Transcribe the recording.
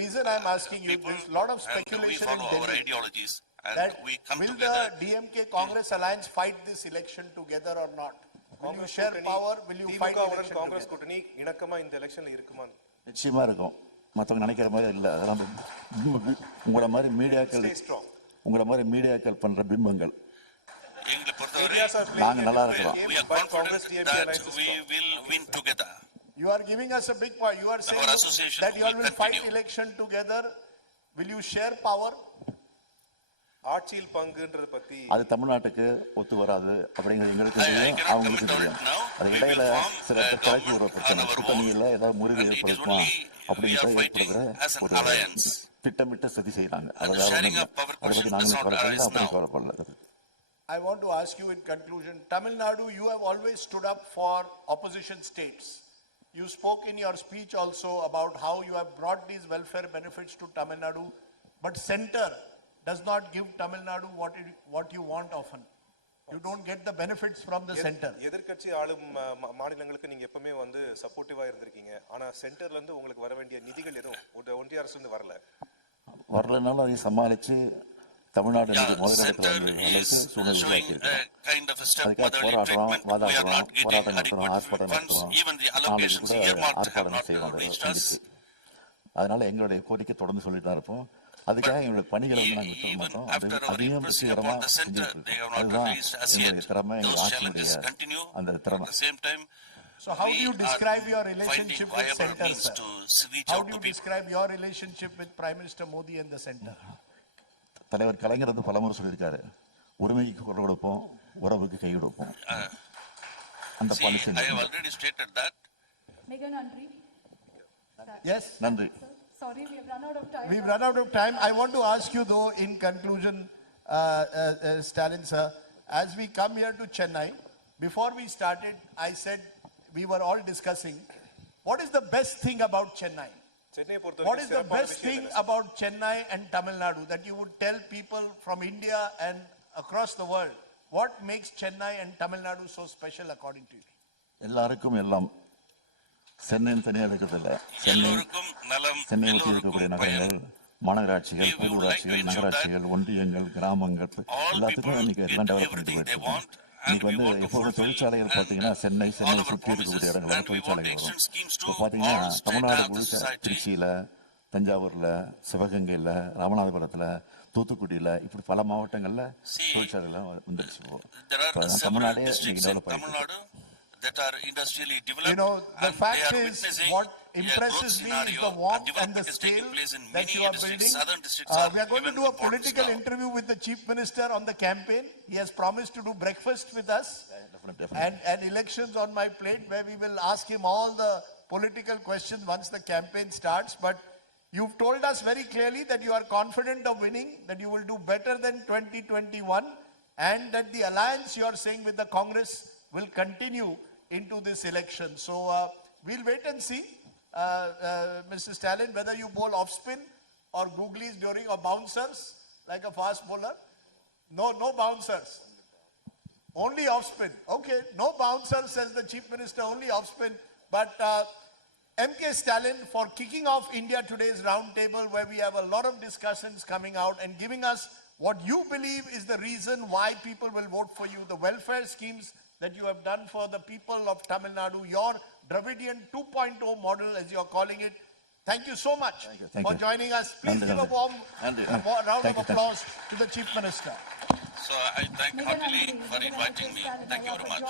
reason I'm asking you, people, there's a lot of and we speculation in follow our Delhi ideologies, and that we come will together. the DMK Congress alliance fight this election together or not? Will you share power? Will you fight election Congress together? கூட்டணி இணக்கமா இந்த எலெக்ஷன்ல இருக்குமா? நிச்சயமா இருக்கும். மற்றவங்க நினைக்கிற மாதிரி இல்லை. அதெல்லாம் உங்களை மாதிரி மீடியாக்கள் பண்ற பிம்பங்கள். எங்களை பொறுத்தவரை நாங்க நல்லா இருக்கிறோம். we are confident that we will win together. You are giving us a big point. You are saying that you all will fight election together. Will you share power? ஆட்சியில் பங்குன்றது பத்தி அது தமிழ்நாட்டுக்கு ஒத்து வராது அப்படிங்கிறது எங்களுக்கு தெரியும், அவங்களுக்கு தெரியும். அது இடையில சில கிழக்கு ஒரு பிரச்சனை, கூட்டணியில் ஏதாவது முறிவு ஏற்படுத்துமா அப்படிங்கிற ஏற்படுகிற ஒரு திட்டமிட்ட சதி செய்யறாங்க. அதை பத்தி நாங்களும் கவலைப்படல, அப்படின்னு கவலைப்படல. I want to ask you in conclusion, Tamil Nadu, you have always stood up for opposition states. You spoke in your speech also about how you have brought these welfare benefits to Tamil Nadu, but center does not give Tamil Nadu what you want often. You don't get the benefits from the center. எதிர்க்கட்சி ஆளும் மாநிலங்களுக்கு நீங்க எப்பவுமே வந்து சப்போர்ட்டிவா இருந்திருக்கீங்க. ஆனா சென்டர்ல இருந்து உங்களுக்கு வர வேண்டிய நிதிகள் எதுவும் ஒன்றிய அரசு இருந்து வரலனாலும் அதை சமாளிச்சு தமிழ்நாடு முதலிடத்தில் சூழ்நிலை போராட்டம் நடத்துறோம், ஆர்ப்பாட்டம் நடத்துறோம், நாளைக்கு கூட ஆர்ப்பாட்டம் செய்வாங்க. அதனால எங்களுடைய கோரிக்கை தொடர்ந்து சொல்லிட்டு தான் இருப்போம். அதுக்காக எங்களுடைய பணிகளை வந்து நாங்கள் விட்டுற மாட்டோம். அதையும் வெற்றிகரமா செஞ்சுட்டு அதுதான் எங்களுடைய திறமை, எங்கள் ஆட்சியுடைய அந்த திறமை. So how do you describe your relationship with center, sir? How do you describe your relationship with Prime Minister Modi and the center? தலைவர் கலைஞர் வந்து பலமுறை சொல்லியிருக்காரு, உரிமைக்கு குரல் கொடுப்போம், உறவுக்கு கை கொடுப்போம். அந்த பாலிசி Yes, நன்றி. Sorry, we have run out of time. We've run out of time. I want to ask you though, in conclusion, Stalin sir, as we come here to Chennai, before we started, I said we were all discussing what is the best thing about Chennai. What is the best thing about Chennai and Tamil Nadu that you would tell people from India and across the world? What makes Chennai and Tamil Nadu so special according to you? எல்லாருக்கும் எல்லாம். சென்னைன்னு தனியாக இருக்கிறதில்ல. சென்னை ஒட்டி இருக்கக்கூடிய நகரங்கள், மாநகராட்சிகள், பேரூராட்சிகள், நகராட்சிகள், ஒன்றியங்கள், கிராமங்கள் எல்லாத்துக்கும் இன்னைக்கு எல்லாம் டெவலப் பண்ணிட்டு போயிட்டு இன்னைக்கு வந்து எப்போதும் தொழிற்சாலைகள் பார்த்தீங்கன்னா சென்னை சுற்றி இருக்கக்கூடிய இடங்கள் தொழிற்சாலைகள் வரும். இப்போ பார்த்தீங்கன்னா தமிழ்நாடு முழுக்க திருச்சியில, தஞ்சாவூர்ல, சிவகங்கையில, ராமநாதபுரத்துல, தூத்துக்குடியில இப்படி பல மாவட்டங்கள்ல தொழிற்சாலைகள் வந்துருச்சு. தமிழ்நாடே இன்னைக்கு டெவலப் ஆகிட்டு. That are industrially developed. You know, the fact is, what impresses me is the warmth and the scale that you are building. We are going to do a political interview with the Chief Minister on the campaign. He has promised to do breakfast with us. And elections on my plate, where we will ask him all the political questions once the campaign starts. But you've told us very clearly that you are confident of winning, that you will do better than 2021, and that the alliance you are saying with the Congress will continue into this election. So we'll wait and see, Mr. Stalin, whether you bowl off spin or googlies during or bouncers like a fast bowler. No bouncers, only off spin. Okay, no bouncers, says the Chief Minister, only off spin. But MK Stalin, for kicking off India Today's roundtable, where we have a lot of discussions coming out and giving us what you believe is the reason why people will vote for you, the welfare schemes that you have done for the people of Tamil Nadu, your Dravidian 2.0 model, as you are calling it. Thank you so much for joining us. Please give a warm round of applause to the Chief Minister. So I thank heartily for inviting me. Thank you very much.